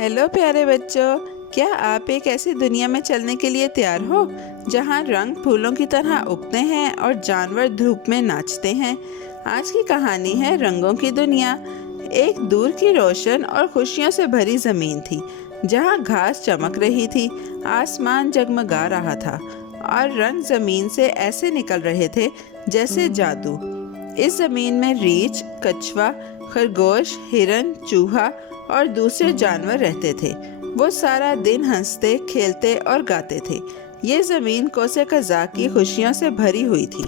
Hello प्यारे बच्चों, क्या आप एक ऐसी दुनिया में चलने के लिए तैयार हो जहां रंग फूलों की तरह उगते हैं और जानवर धूप में नाचते हैं। आज की कहानी है रंगों की दुनिया। एक दूर की रोशन और खुशियों से भरी ज़मीन थी जहां घास चमक रही थी, आसमान जगमगा रहा था और रंग ज़मीन से ऐसे निकल रहे थे जैसे जादू। इस ज़मीन में रीछ, कछुआ, खरगोश, हिरन, चूहा और दूसरे जानवर रहते थे। वो सारा दिन हंसते, खेलते और गाते थे। ये ज़मीन कोसे कज़ा की खुशियों से भरी हुई थी।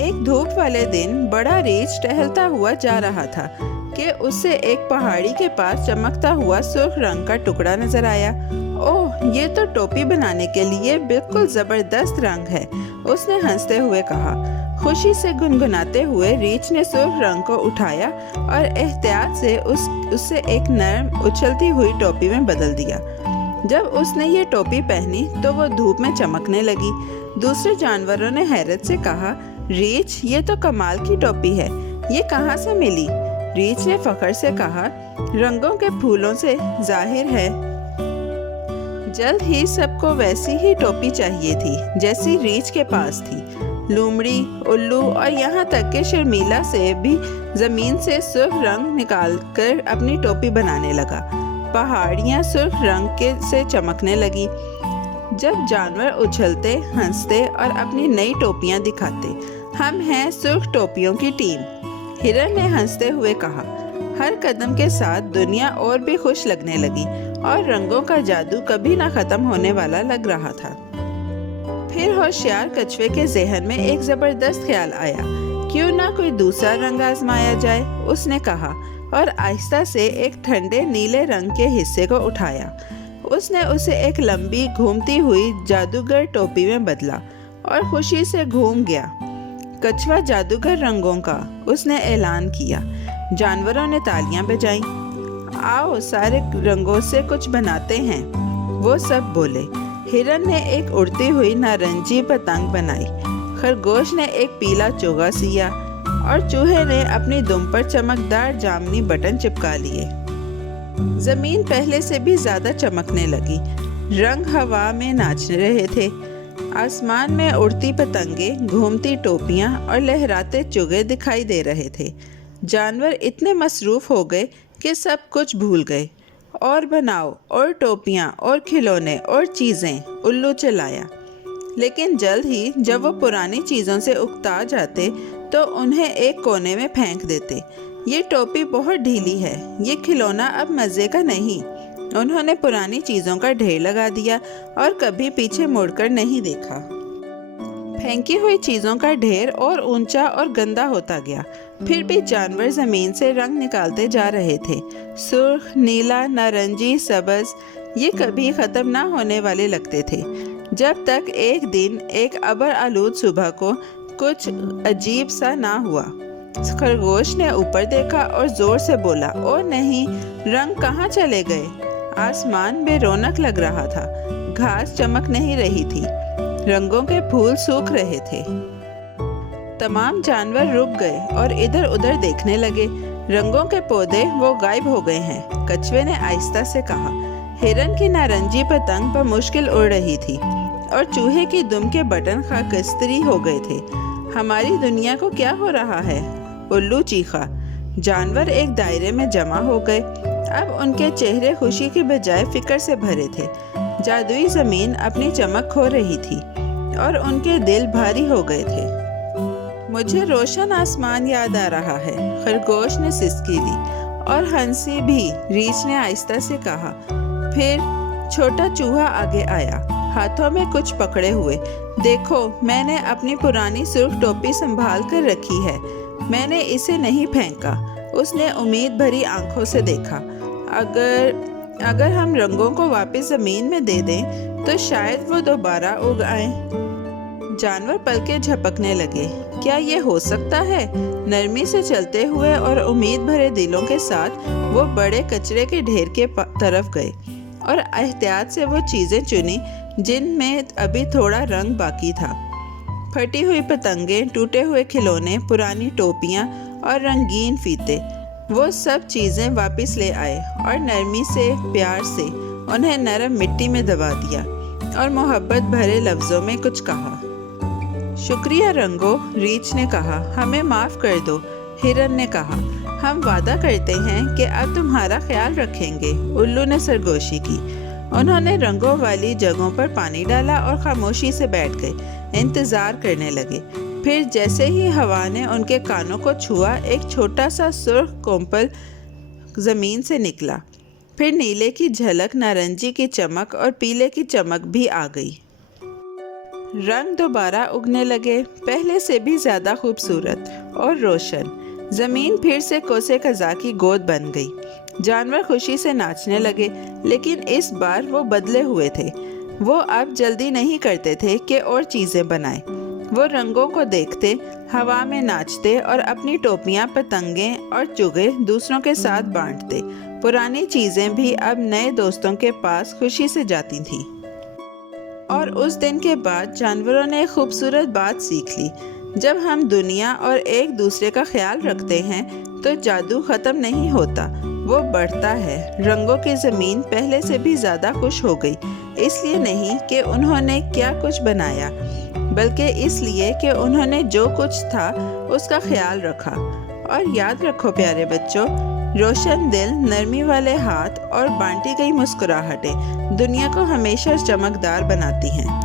एक धूप वाले दिन बड़ा रीछ टहलता हुआ जा रहा था कि उसे एक पहाड़ी के पास चमकता हुआ सुर्ख रंग का टुकड़ा नजर आया। ओह, ये तो टोपी बनाने के लिए बिल्कुल जबरदस्त रंग है, उसने हंसते हुए कहा। खुशी से गुनगुनाते हुए रीछ ने सुर्ख रंग को उठाया और एहतियात से उसे एक नरम उछलती हुई टोपी में बदल दिया। जब उसने ये टोपी पहनी तो वो धूप में चमकने लगी। दूसरे जानवरों ने हैरत से कहा, रीछ, ये तो कमाल की टोपी है, ये कहाँ से मिली? रीछ ने फख्र से कहा, रंगों के फूलों से, जाहिर है। जल्द ही सबको वैसी ही टोपी चाहिए थी जैसी रीछ के पास थी। लोमड़ी, उल्लू और यहाँ तक कि शर्मीला से भी जमीन से सुर्ख रंग निकालकर अपनी टोपी बनाने लगा। पहाड़ियाँ सुर्ख रंग से चमकने लगी जब जानवर उछलते, हंसते और अपनी नई टोपियाँ दिखाते। हम हैं सुर्ख टोपियों की टीम, हिरन ने हंसते हुए कहा। हर कदम के साथ दुनिया और भी खुश लगने लगी और रंगों का जादू कभी ना खत्म होने वाला लग रहा था। फिर होशियार कछुए के ज़हन में एक ज़बरदस्त ख्याल आया, क्यों ना कोई दूसरा रंग आजमाया जाए, उसने कहा और आहिस्ता से एक ठंडे नीले रंग के हिस्से को उठाया। उसने उसे एक लंबी घूमती हुई जादूगर टोपी में बदला और खुशी से घूम गया। कछुआ जादूगर रंगों का, उसने ऐलान किया। जानवरों ने तालियां बजाईं। आओ सारे रंगों से कुछ बनाते हैं, वो सब बोले। हिरन ने एक उड़ती हुई नारंगी पतंग बनाई, खरगोश ने एक पीला चोगा सिया और चूहे ने अपनी दुम पर चमकदार जामनी बटन चिपका लिए। जमीन पहले से भी ज्यादा चमकने लगी, रंग हवा में नाच रहे थे। आसमान में उड़ती पतंगें, घूमती टोपियां और लहराते चुगे दिखाई दे रहे थे। जानवर इतने मसरूफ हो गए कि सब कुछ भूल गए। और बनाओ, और टोपियां, और खिलौने, और चीज़ें, उल्लू चिल्लाया। लेकिन जल्द ही जब वो पुरानी चीज़ों से उकता जाते तो उन्हें एक कोने में फेंक देते। ये टोपी बहुत ढीली है, ये खिलौना अब मज़े का नहीं। उन्होंने पुरानी चीज़ों का ढेर लगा दिया और कभी पीछे मुड़कर नहीं देखा। फेंकी हुई चीज़ों का ढेर और ऊंचा और गंदा होता गया। फिर भी जानवर ज़मीन से रंग निकालते जा रहे थे, सुर्ख, नीला, नारंगी, सब्ज़, ये कभी ख़त्म ना होने वाले लगते थे। जब तक एक दिन एक अबर आलूद सुबह को कुछ अजीब सा ना हुआ। खरगोश ने ऊपर देखा और ज़ोर से बोला, ओ नहीं, रंग कहाँ चले गए? आसमान बेरौनक लग रहा था, घास चमक नहीं रही थी, रंगों के फूल सूख रहे थे। तमाम जानवर रुक गए और इधर उधर देखने लगे। रंगों के पौधे वो गायब हो गए हैं, कछुए ने आहिस्ता से कहा। हिरन की नारंगी पतंग पर मुश्किल उड़ रही थी और चूहे की दुम के बटन खाकस्तरी हो गए थे। हमारी दुनिया को क्या हो रहा है? उल्लू चीखा। जानवर एक दायरे में जमा हो गए। अब उनके चेहरे खुशी के बजाय फिक्र से भरे थे। जादुई जमीन अपनी चमक खो रही थी और उनके दिल भारी हो गए थे। मुझे रोशन आसमान याद आ रहा है, खरगोश ने सिसकी दी। और हंसी भी, रीछ ने आहिस्ता से कहा। फिर छोटा चूहा आगे आया, हाथों में कुछ पकड़े हुए। देखो, मैंने अपनी पुरानी सुर्ख टोपी संभाल कर रखी है, मैंने इसे नहीं फेंका। उसने उम्मीद भरी आंखों से देखा। अगर हम रंगों को वापस जमीन में दे दें तो शायद वो दोबारा उग आएं। जानवर पलके झपकने लगे। क्या ये हो सकता है? नरमी से चलते हुए और उम्मीद भरे दिलों के साथ वो बड़े कचरे के ढेर के तरफ गए और एहतियात से वो चीज़ें चुनी जिनमें अभी थोड़ा रंग बाकी था। फटी हुई पतंगें, टूटे हुए खिलौने, पुरानी टोपियाँ और रंगीन फीते। वो सब चीज़ें वापस ले आए और नरमी से, प्यार से उन्हें नरम मिट्टी में दबा दिया और मोहब्बत भरे लफ्ज़ों में कुछ कहा। शुक्रिया रंगो, रीछ ने कहा। हमें माफ़ कर दो, हिरन ने कहा। हम वादा करते हैं कि अब तुम्हारा ख्याल रखेंगे, उल्लू ने सरगोशी की। उन्होंने रंगों वाली जगहों पर पानी डाला और खामोशी से बैठ गए, इंतज़ार करने लगे। फिर जैसे ही हवा ने उनके कानों को छुआ, एक छोटा सा सुर्ख कोंपल ज़मीन से निकला। फिर नीले की झलक, नारंगी की चमक और पीले की चमक भी आ गई। रंग दोबारा उगने लगे, पहले से भी ज़्यादा खूबसूरत और रोशन। ज़मीन फिर से कोसे कज़ा की गोद बन गई। जानवर खुशी से नाचने लगे, लेकिन इस बार वो बदले हुए थे। वो अब जल्दी नहीं करते थे कि और चीज़ें बनाएं। वो रंगों को देखते, हवा में नाचते और अपनी टोपियां, पतंगें और चुगे दूसरों के साथ बांटते। पुरानी चीज़ें भी अब नए दोस्तों के पास खुशी से जाती थीं। और उस दिन के बाद जानवरों ने एक खूबसूरत बात सीख ली। जब हम दुनिया और एक दूसरे का ख्याल रखते हैं तो जादू ख़त्म नहीं होता, वो बढ़ता है। रंगों की ज़मीन पहले से भी ज़्यादा खुश हो गई, इसलिए नहीं कि उन्होंने क्या कुछ बनाया, बल्कि इसलिए कि उन्होंने जो कुछ था उसका ख्याल रखा। और याद रखो प्यारे बच्चों, रोशन दिल, नरमी वाले हाथ और बांटी गई मुस्कुराहटें दुनिया को हमेशा चमकदार बनाती हैं।